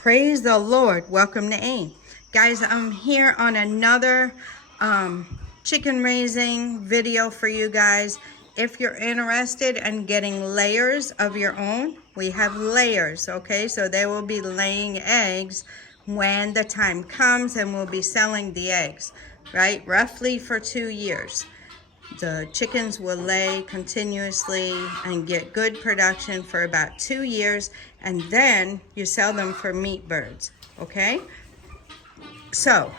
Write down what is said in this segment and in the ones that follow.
Praise the Lord. Welcome to AIM. Guys, I'm here on another chicken raising video for you guys. If you're interested in getting layers of your own, we have layers, okay? So they will be laying eggs when the time comes, and we'll be selling the eggs, right? Roughly for 2 years. The chickens will lay continuously and get good production for about 2 years, and then you sell them for meat birds, okay? So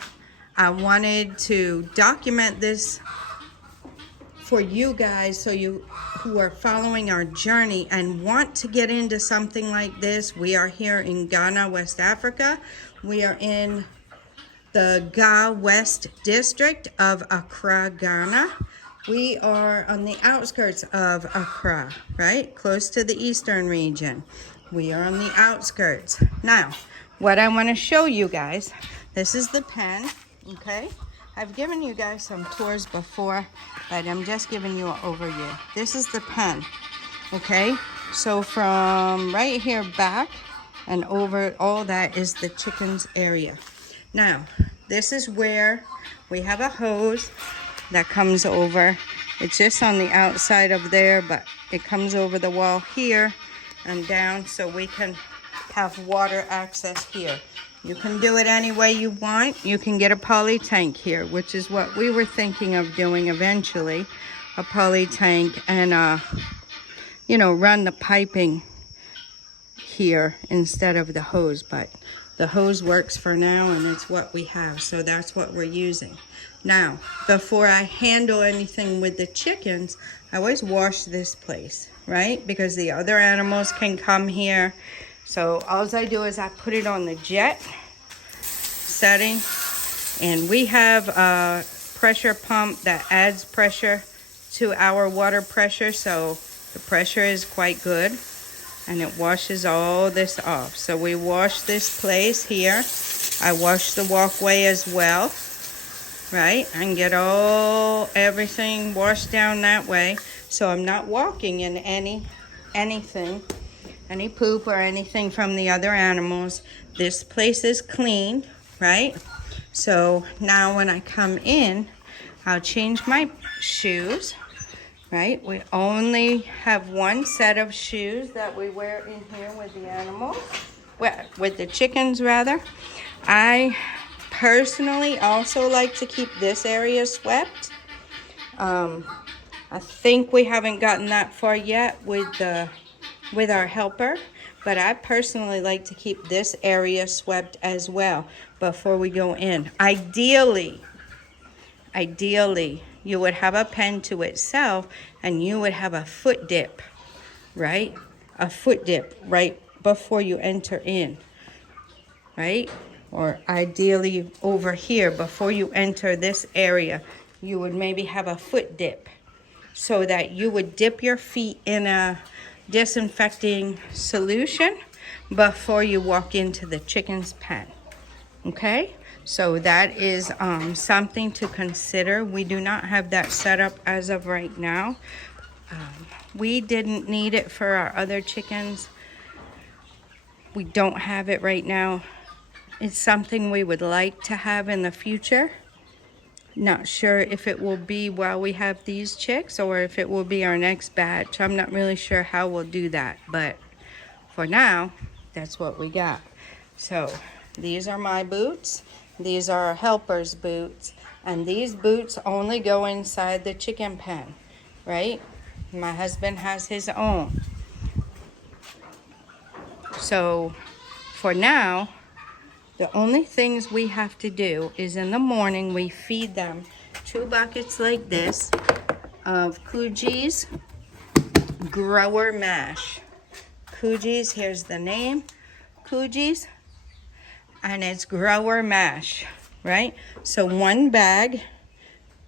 I wanted to document this for you guys, so you who are following our journey and want to get into something like this. We are here in Ghana, West Africa. We are in the Ga West district of Accra, Ghana. We are on the outskirts of Accra, right? Close to the eastern region. We are on the outskirts. Now, what I want to show you guys, this is the pen, okay? I've given you guys some tours before, but I'm just giving you an overview. This is the pen, okay? So from right here back and over, all that is the chickens area. Now, this is where we have a hose that comes over. It's just on the outside of there, but it comes over the wall here and down, so we can have water access here. You can do it any way you want. You can get a poly tank here, which is what we were thinking of doing eventually, a poly tank, and you know, run the piping here instead of the hose. But the hose works for now, and it's what we have, so that's what we're using. Now, before I handle anything with the chickens, I always wash this place, right? Because the other animals can come here. So all I do is I put it on the jet setting, and we have a pressure pump that adds pressure to our water pressure, so the pressure is quite good, and it washes all this off. So we wash this place here. I wash the walkway as well, right? And get everything washed down that way, so I'm not walking in anything, any poop or anything from the other animals. This place is clean, right? So now when I come in, I'll change my shoes, right? We only have one set of shoes that we wear in here with the animals, well, with the chickens rather. I personally also like to keep this area swept. I think we haven't gotten that far yet with our helper, but I personally like to keep this area swept as well before we go in. Ideally, you would have a pen to itself, and you would have a foot dip, right? A foot dip right before you enter in, right? Or ideally over here, before you enter this area, you would maybe have a foot dip, so that you would dip your feet in a disinfecting solution before you walk into the chicken's pen, okay? So that is something to consider. We do not have that set up as of right now. We didn't need it for our other chickens. We don't have it right now. It's something we would like to have in the future. Not sure if it will be while we have these chicks or if it will be our next batch. I'm not really sure how we'll do that, but for now, that's what we got. So these are my boots. These are our helper's boots, and these boots only go inside the chicken pen, right? My husband has his own. So for now, the only things we have to do is in the morning we feed them 2 buckets like this of Coogie's grower mash. Coogie's, here's the name, Coogie's, and it's grower mash, right? So 1 bag,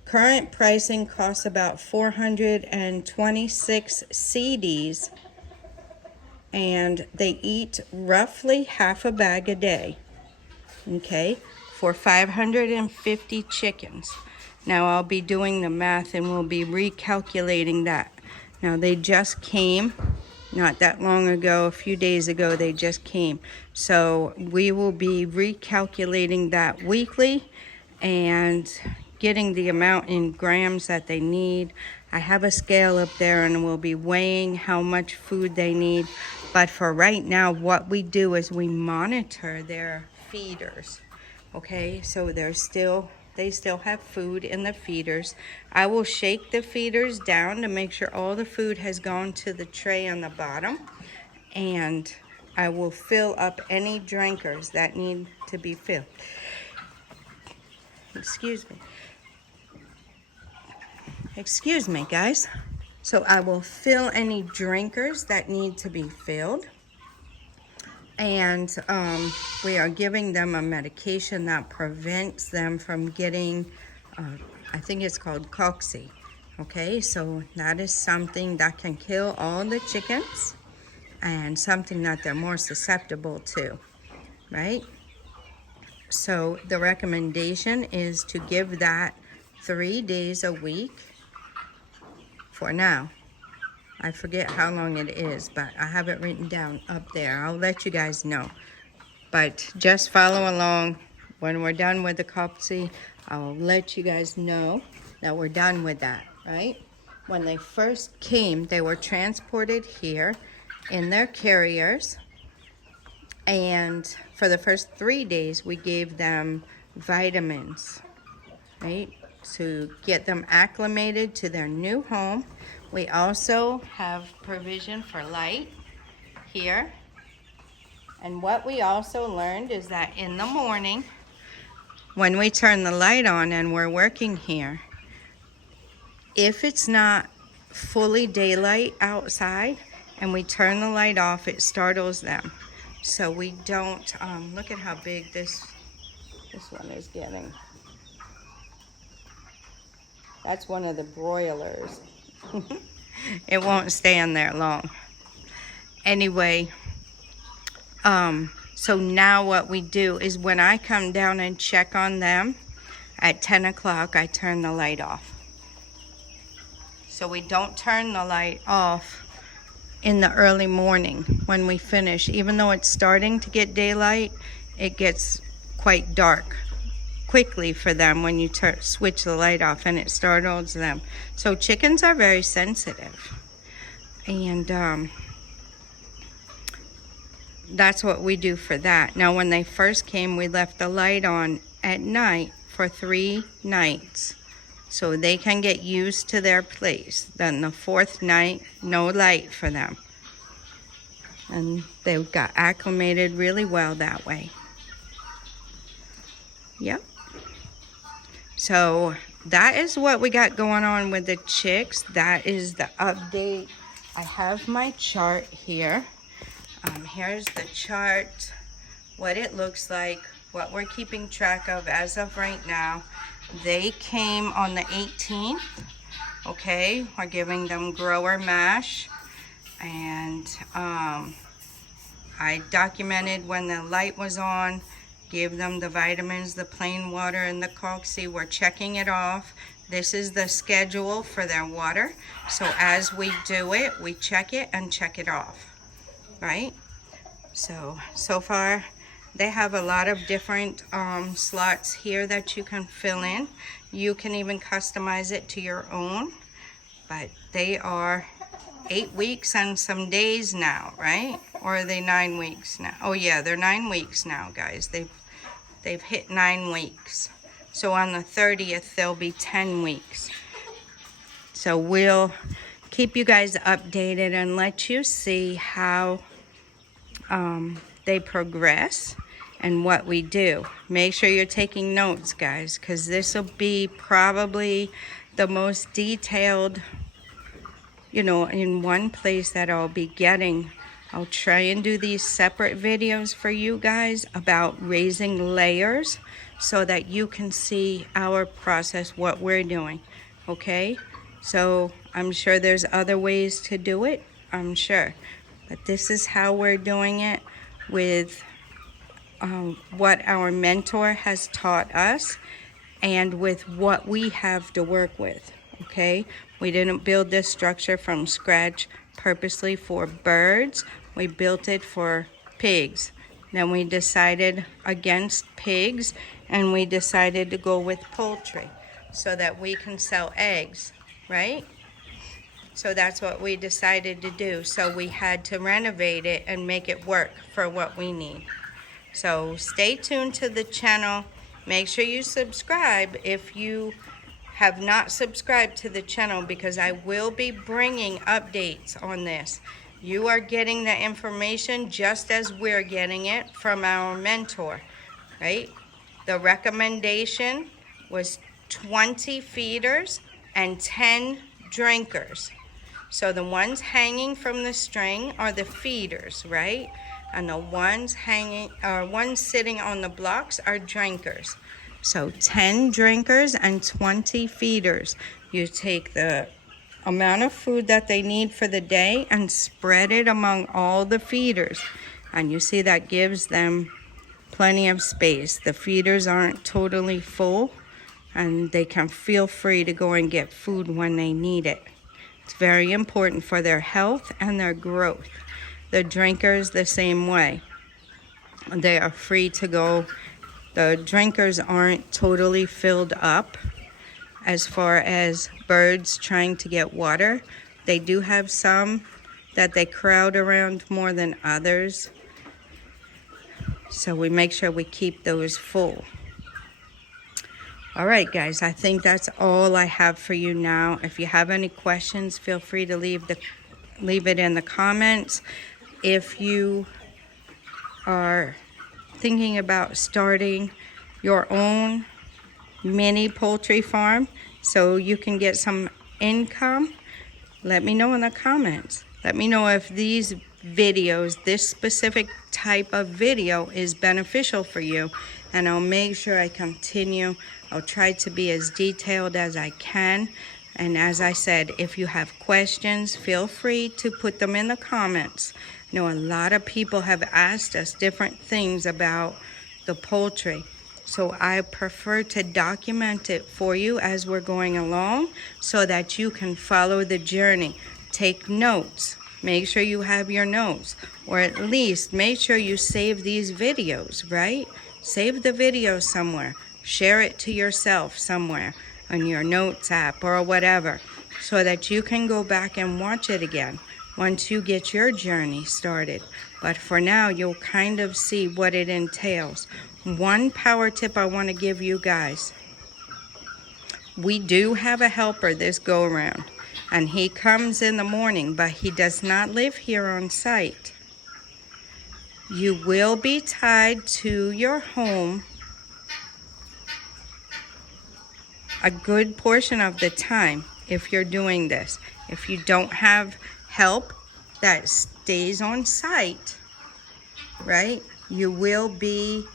current pricing costs about 426 CDs, and they eat roughly half a bag a day. Okay, for 550 chickens. Now I'll be doing the math and we'll be recalculating that. Now they just came not that long ago, a few days ago, they just came. So we will be recalculating that weekly and getting the amount in grams that they need. I have a scale up there and we'll be weighing how much food they need. But for right now, what we do is we monitor their feeders. Okay, so they still have food in the feeders. I will shake the feeders down to make sure all the food has gone to the tray on the bottom. And I will fill up any drinkers that need to be filled. Excuse me, guys. So I will fill any drinkers that need to be filled. And we are giving them a medication that prevents them from getting, I think it's called cocci. Okay, so that is something that can kill all the chickens and something that they're more susceptible to, right? So the recommendation is to give that 3 days a week for now. I forget how long it is, but I have it written down up there. I'll let you guys know. But just follow along. When we're done with the cocci, I'll let you guys know that we're done with that, right? When they first came, they were transported here in their carriers. And for the first 3 days, we gave them vitamins, right? To get them acclimated to their new home. We also have provision for light here. And what we also learned is that in the morning, when we turn the light on and we're working here, if it's not fully daylight outside and we turn the light off, it startles them. So we don't, look at how big this one is getting. That's one of the broilers. It won't stay in there long. Anyway, so now what we do is when I come down and check on them at 10 o'clock, I turn the light off. So we don't turn the light off in the early morning when we finish. Even though it's starting to get daylight, it gets quite dark quickly for them when you switch the light off, and it startles them. So chickens are very sensitive, and that's what we do for that. Now when they first came, we left the light on at night for 3 nights so they can get used to their place. Then the 4th night, no light for them, and they got acclimated really well that way. Yep. So that is what we got going on with the chicks. That is the update. I have my chart here. Here's the chart, what it looks like, what we're keeping track of as of right now. They came on the 18th. Okay, we're giving them grower mash, and I documented when the light was on, gave them the vitamins, the plain water, and the cocci. We're checking it off. This is the schedule for their water. So as we do it, we check it and check it off, right? So far, they have a lot of different slots here that you can fill in. You can even customize it to your own, but they are 8 weeks and some days now, right? Or are they 9 weeks now? Oh yeah, they're 9 weeks now, guys. They've hit 9 weeks. So on the 30th, they'll be 10 weeks. So we'll keep you guys updated and let you see how they progress and what we do. Make sure you're taking notes, guys, because this will be probably the most detailed, in one place that I'll be getting. I'll try and do these separate videos for you guys about raising layers so that you can see our process, what we're doing, okay? So I'm sure there's other ways to do it, I'm sure. But this is how we're doing it with what our mentor has taught us and with what we have to work with, okay? We didn't build this structure from scratch purposely for birds. We built it for pigs. Then we decided against pigs, and we decided to go with poultry so that we can sell eggs, right? So that's what we decided to do. So we had to renovate it and make it work for what we need. So stay tuned to the channel. Make sure you subscribe if you have not subscribed to the channel, because I will be bringing updates on this. You are getting the information just as we're getting it from our mentor, right? The recommendation was 20 feeders and 10 drinkers. So the ones hanging from the string are the feeders, right? And the ones sitting on the blocks are drinkers. So 10 drinkers and 20 feeders. You take the amount of food that they need for the day and spread it among all the feeders. And you see that gives them plenty of space. The feeders aren't totally full, and they can feel free to go and get food when they need it. It's very important for their health and their growth. The drinkers the same way. They are free to go. The drinkers aren't totally filled up as far as birds trying to get water. They do have some that they crowd around more than others. So we make sure we keep those full. All right, guys, I think that's all I have for you now. If you have any questions, feel free to leave it in the comments. If you are thinking about starting your own mini poultry farm so you can get some income, let me know in the comments. Let me know if these videos, this specific type of video, is beneficial for you, and I'll make sure I continue. I'll try to be as detailed as I can. And as I said, if you have questions, feel free to put them in the comments. I know a lot of people have asked us different things about the poultry. So I prefer to document it for you as we're going along so that you can follow the journey. Take notes. Make sure you have your notes, or at least make sure you save these videos, right? Save the video somewhere. Share it to yourself somewhere on your notes app or whatever, so that you can go back and watch it again once you get your journey started. But for now, you'll kind of see what it entails. One power tip I want to give you guys. We do have a helper this go around, and he comes in the morning, but he does not live here on site. You will be tied to your home a good portion of the time if you're doing this. If you don't have help that stays on site, right, you will be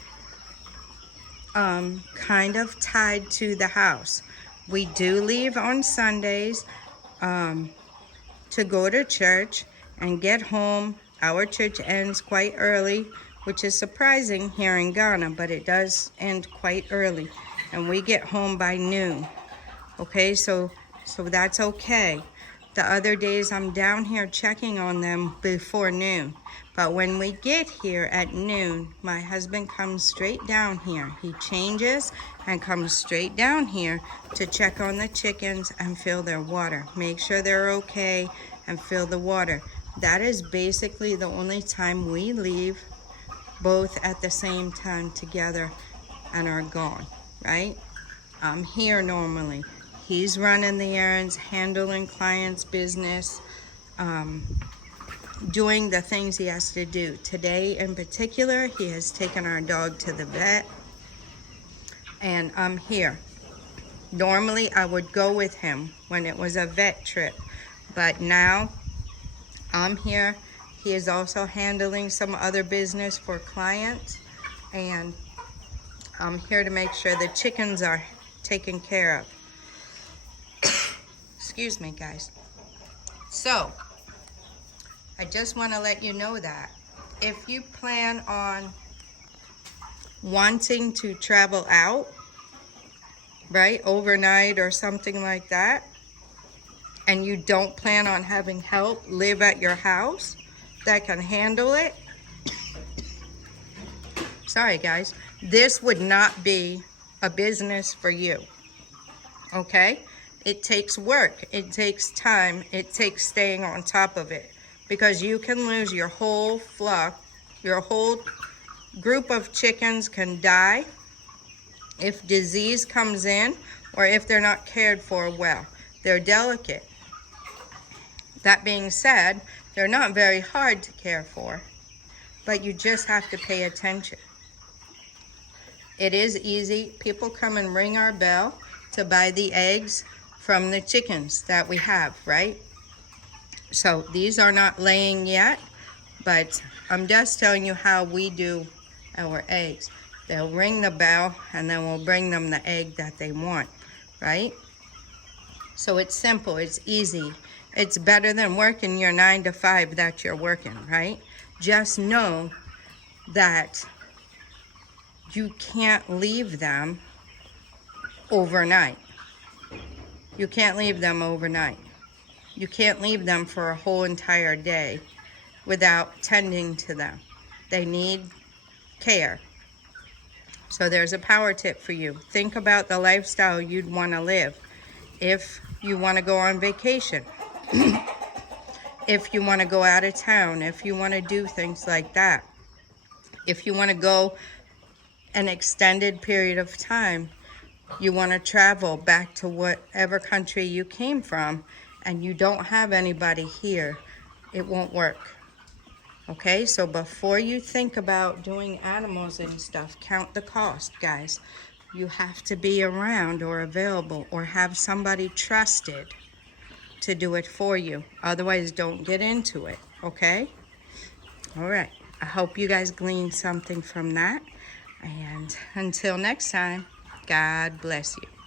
kind of tied to the house. We do leave on Sundays to go to church and get home. Our church ends quite early, which is surprising here in Ghana, but it does end quite early. And we get home by noon. Okay, so that's okay. The other days I'm down here checking on them before noon. But when we get here at noon, my husband comes straight down here. He changes and comes straight down here to check on the chickens and fill their water. Make sure they're okay and fill the water. That is basically the only time we leave both at the same time together and are gone. Right? I'm here normally. He's running the errands, handling clients' business, doing the things he has to do. Today in particular, he has taken our dog to the vet, and I'm here. Normally, I would go with him when it was a vet trip, but now I'm here. He is also handling some other business for clients, and I'm here to make sure the chickens are taken care of. Excuse me, guys. So, I just want to let you know that if you plan on wanting to travel out, right, overnight or something like that, and you don't plan on having help live at your house that can handle it, sorry guys, this would not be a business for you, okay? It takes work, it takes time, it takes staying on top of it, because you can lose your whole flock, your whole group of chickens can die if disease comes in or if they're not cared for well. They're delicate. That being said, they're not very hard to care for, but you just have to pay attention. It is easy. People come and ring our bell to buy the eggs from the chickens that we have, right? So these are not laying yet, but I'm just telling you how we do our eggs. They'll ring the bell and then we'll bring them the egg that they want, right? So it's simple, it's easy. It's better than working your 9 to 5 that you're working, right? Just know that you can't leave them overnight. You can't leave them overnight. You can't leave them for a whole entire day without tending to them. They need care. So there's a power tip for you. Think about the lifestyle you'd want to live. If you want to go on vacation, if you want to go out of town, if you want to do things like that, if you want to go an extended period of time, you want to travel back to whatever country you came from, and you don't have anybody here, it won't work. Okay, so before you think about doing animals and stuff, count the cost, guys. You have to be around or available or have somebody trusted to do it for you. Otherwise, don't get into it, okay? All right, I hope you guys gleaned something from that. And until next time, God bless you.